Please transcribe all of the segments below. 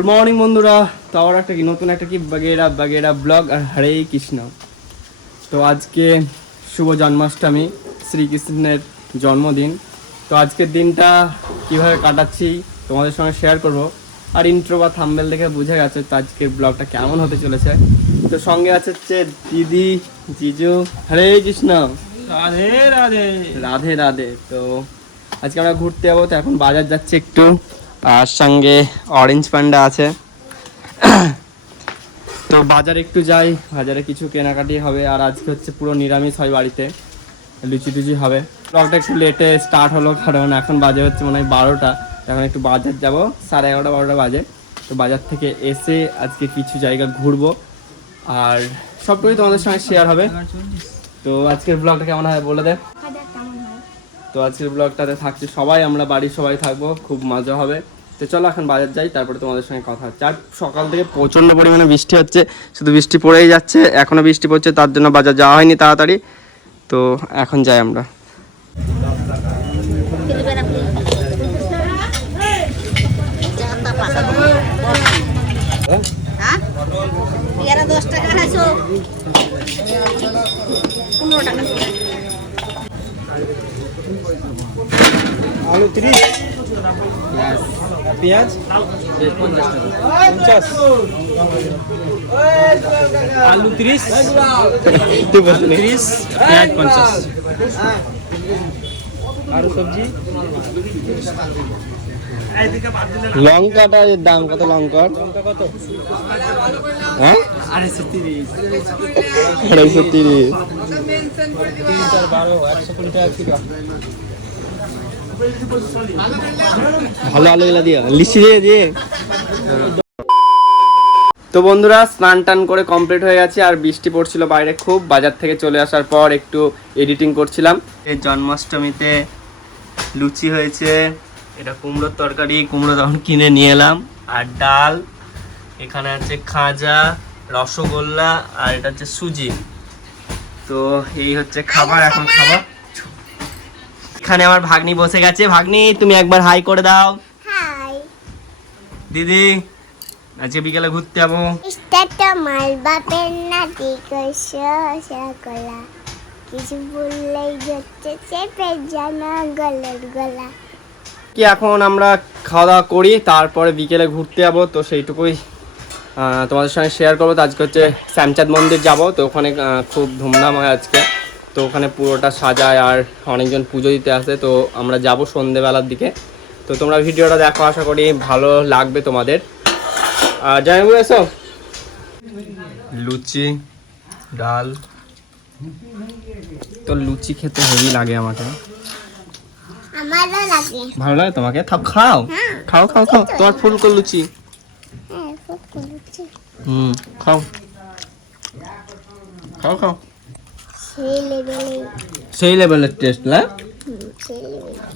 Good morning বন্ধুরা। তো আবার একটা কি নতুন একটা কি বাগেরা বাগেরা ব্লগ আর হরে কৃষ্ণ। তো আজকে শুভ জন্মাষ্টমী শ্রীকৃষ্ণের জন্মদিন। তো আজকের দিনটা কীভাবে কাটাচ্ছি তোমাদের সঙ্গে শেয়ার করব। আর ইন্ট্রো বা থাম্বেল দেখে বুঝে গেছে তো আজকের ব্লগটা কেমন হতে চলেছে। তো সঙ্গে আছে হচ্ছে দিদি জিজু হরে কৃষ্ণ। রাধে রাধে। রাধে রাধে। তো আজকে আমরা ঘুরতে যাব তো এখন বাজার যাচ্ছে একটু। আর সঙ্গে অরেঞ্জ পান্ডা আছে। তো বাজারে একটু যাই, বাজারে কিছু কেনাকাটি হবে, আর আজকে হচ্ছে পুরো নিরামিষ হয় বাড়িতে। লুচি টুচি হবে। ব্লগটা একটু লেটে স্টার্ট হলো, কারণ এখন বাজে হচ্ছে মনে হয় বারোটা। এখন একটু বাজার যাব, সাড়ে এগারোটা, বারোটা বাজে। তো বাজার থেকে এসে আজকে কিছু জায়গা ঘুরবো। আর সবটুকুই তোমাদের সঙ্গে শেয়ার হবে। তো আজকের ব্লগটা কেমন হয় বলে দে। হাজার কেমন হয় তো আজকের ব্লগটাতে থাকছে সবাই, আমরা বাড়ির সবাই থাকব, খুব মজা হবে। তো চলো এখন বাজার যাই, তারপরে তোমাদের সঙ্গে কথা হচ্ছে। আর সকাল থেকে প্রচণ্ড পরিমাণে বৃষ্টি হচ্ছে, শুধু বৃষ্টি পড়েই যাচ্ছে, এখনও বৃষ্টি পড়ছে, তার জন্য বাজার যাওয়া হয়নি তাড়াতাড়ি। তো এখন যাই আমরা। হ্যাঁ? টাকা টাকা। আলু তিরিশ। পেঁয়াজ? পঞ্চাশ। আলু তিরিশ। আলু তিরিশ পেঁয়াজ পঞ্চাশ। আরও সবজি? লঙ্কাটার দাম কত? লঙ্কার? লঙ্কা কত? হ্যাঁ? আড়াইশো তিরিশ ভালো আলু এগুলা লিচি দিয়ে দিয়ে তো বন্ধুরা, স্নান টান করে কমপ্লিট হয়ে গেছে আর বৃষ্টি পড়ছিল বাইরে খুব। বাজার থেকে চলে আসার পর একটু এডিটিং করছিলাম। এই জন্মাষ্টমীতে লুচি হয়েছে, এটা কুমড়োর তরকারি, কুমড়ো তখন কিনে নিয়ে এলাম। আর ডাল, এখানে আছে খাজা রসগোল্লা আর এটা হচ্ছে সুজি। তো এই হচ্ছে খাবার এখন খাবার এখানে আমার ভাগ্নি বসে গেছে। ভাগ্নি তুমি একবার হাই করে দাও। দিদি আজকে বিকেলে ঘুরতে যাব। কিছু বললেই চেপে জানা গলার গলা। কি এখন আমরা খাওয়া দাওয়া করি তারপরে বিকেলে ঘুরতে যাব তো সেইটুকুই। তোমাদের সঙ্গে শেয়ার করব। তো আজকে হচ্ছে শ্যামচাঁদ মন্দির যাব। তো ওখানে খুব ধুমধাম হয় আজকে। তো ওখানে পুরোটা সাজায় আর অনেকজন পুজো দিতে আসে। তো আমরা যাব সন্ধেবেলার দিকে। তো তোমরা ভিডিওটা দেখো আশা করি ভালো লাগবে তোমাদের। আর জামাইবু এসো। লুচি ডাল। তো লুচি খেতে হেভি লাগে আমাকে। ভালো লাগে তোমাকে? থাক খাও। হ্যাঁ। খাও খাও খাও। তোমার ফুলকো লুচি। হুম খাও। খাও খাও। সেই লেভেলের টেস্ট না?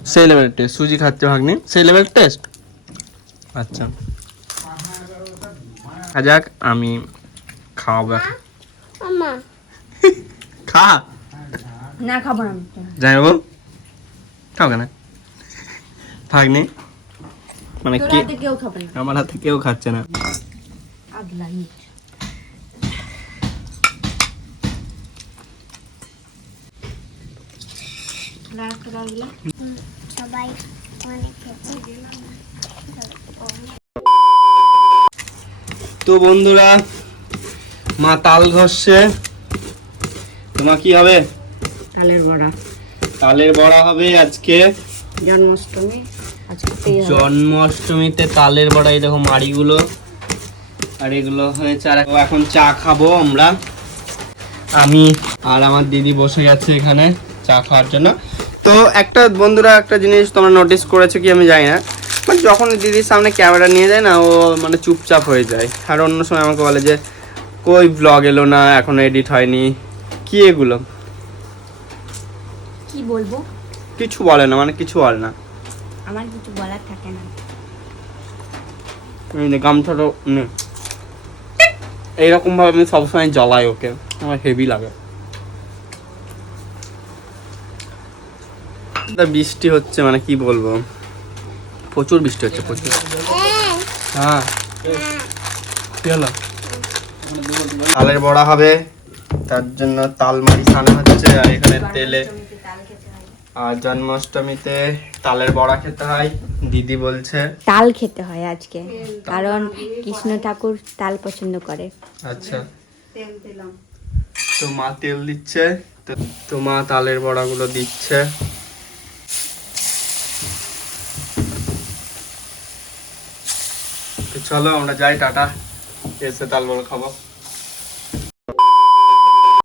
সেই লেভেলের টেস্ট সুজি খাচ্ছে ভাগ্নি? সেই লেভেলের টেস্ট আচ্ছা। যাক আমি খাওয়াবো খা। না খাব না যাই বাবু খাও কেন? ভাগ্নি মানে কে কেউ খাবে না। আমার হাতে কেউ খাচ্ছে না। আগলা সবাই অনেক তো বন্ধুরা মা তাল ঘষছে। তোমার কি হবে? তালের বড়া। তালের বড়া হবে আজকে। জন্মাষ্টমী। জন্মাষ্টমীতে তালের বড়া এই দেখো মাড়িগুলো। আর এগুলো হয়েছে আর এখন চা খাব আমরা। আমি আর আমার দিদি বসে গেছে এখানে চা খাওয়ার জন্য। তো একটা বন্ধুরা একটা জিনিস তোমরা নোটিস করেছ কি আমি জানি না মানে যখন দিদির সামনে ক্যামেরা নিয়ে যায় না ও মানে চুপচাপ হয়ে যায়। আর অন্য সময় আমাকে বলে যে কই ব্লগ এলো না এখনও এডিট হয়নি। কি এগুলো? কি বলব? কিছু বলে না মানে কিছু বলে না। আমার কিছু বলার থাকে না। গামছাটা নে এইরকম ভাবে আমি সবসময় জ্বলাই ওকে। আমার হেভি লাগে। বৃষ্টি হচ্ছে মানে কি বলব? প্রচুর বৃষ্টি হচ্ছে, প্রচুর। হ্যাঁ। তালের বড়া হবে, তার জন্য তাল মারি আনা হচ্ছে, আর এখানে তেলে আর জন্মাষ্টমীতে তালের বড়া খেতে হয় দিদি বলছে। তাল খেতে হয় আজকে কারণ কৃষ্ণ ঠাকুর তাল পছন্দ করে। আচ্ছা। তো মা তেল দিচ্ছে তো- তো মা তালের বড়াগুলো দিচ্ছে। তো চলো আমরা যাই টাটা। এসে তাল বড়া খাব।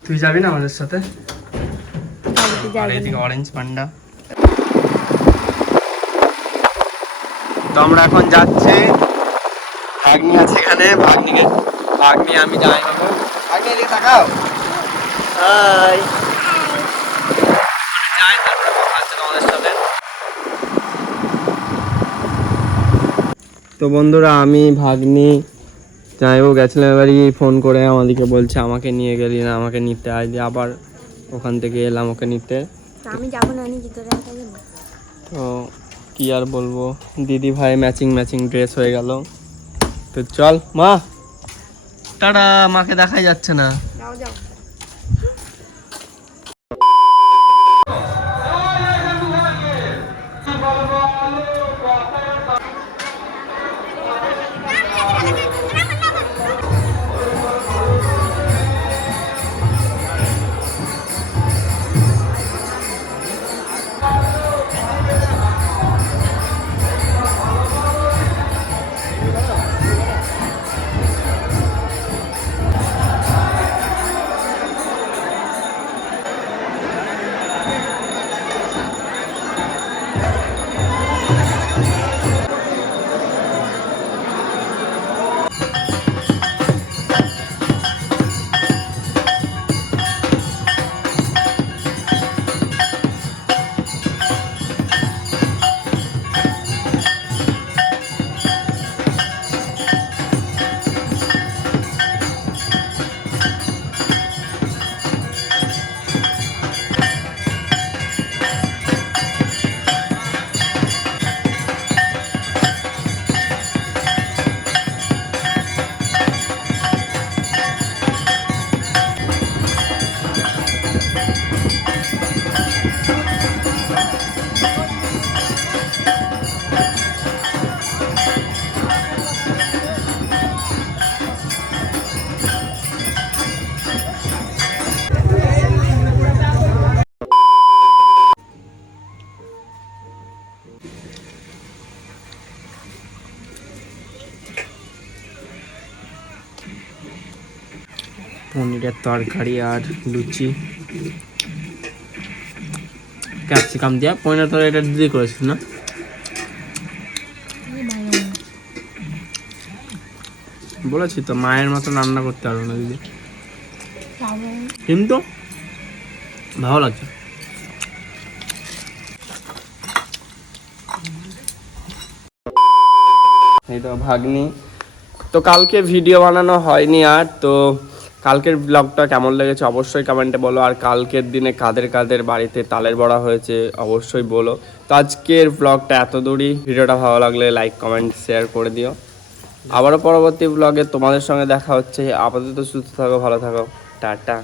তুই যাবি না আমাদের সাথে? আর এদিকে অরেঞ্জ পান্ডা তো আমরা এখন যাচ্ছি ভাগ্নি আছে এখানে। ভাগ্নিকে ভাগ্নি আমি যাই বাবু। ভাগ্নি এদিকে তাকাও। হাই। যাই তারপরে কথা হচ্ছে তোমাদের সাথে। তো বন্ধুরা আমি ভাগ্নি। জামাইবাবু গেছিলাম এবারই ফোন করে আমাদেরকে বলছে আমাকে নিয়ে গেলি না আমাকে নিতে আজ আবার ওখান থেকে এলাম ওকে নিতে। আমি যাব না আমি তোরা তো কি আর বলব? দিদি ভাই ম্যাচিং ম্যাচিং ড্রেস হয়ে গেল। তো চল মা। টাটা মাকে দেখাই যাচ্ছে না। যাও যাও। পনিরের তরকারি আর লুচি। ক্যাপসিকাম দিয়া। পনিরের তরকারিটা দিদি করেছিল না? বলেছি তো মায়ের মতো রান্না করতে পারব না দিদি। কিন্তু ভালো লাগছে। এই তো ভাগ্নি তো কালকে ভিডিও বানানো হয়নি আর তো কালকের ব্লগটা কেমন লেগেছে অবশ্যই কমেন্টে বলো, আর কালকের দিনে কাদের কাদের বাড়িতে তালের বড়া হয়েছে অবশ্যই বলো। তো আজকের ব্লগটা এত দূরই। ভিডিওটা ভালো লাগলে লাইক কমেন্ট শেয়ার করে দিও। আবারও পরবর্তী ব্লগে তোমাদের সঙ্গে দেখা হচ্ছে। আপাতত সুস্থ থাকো, ভালো থাকো। টাটা।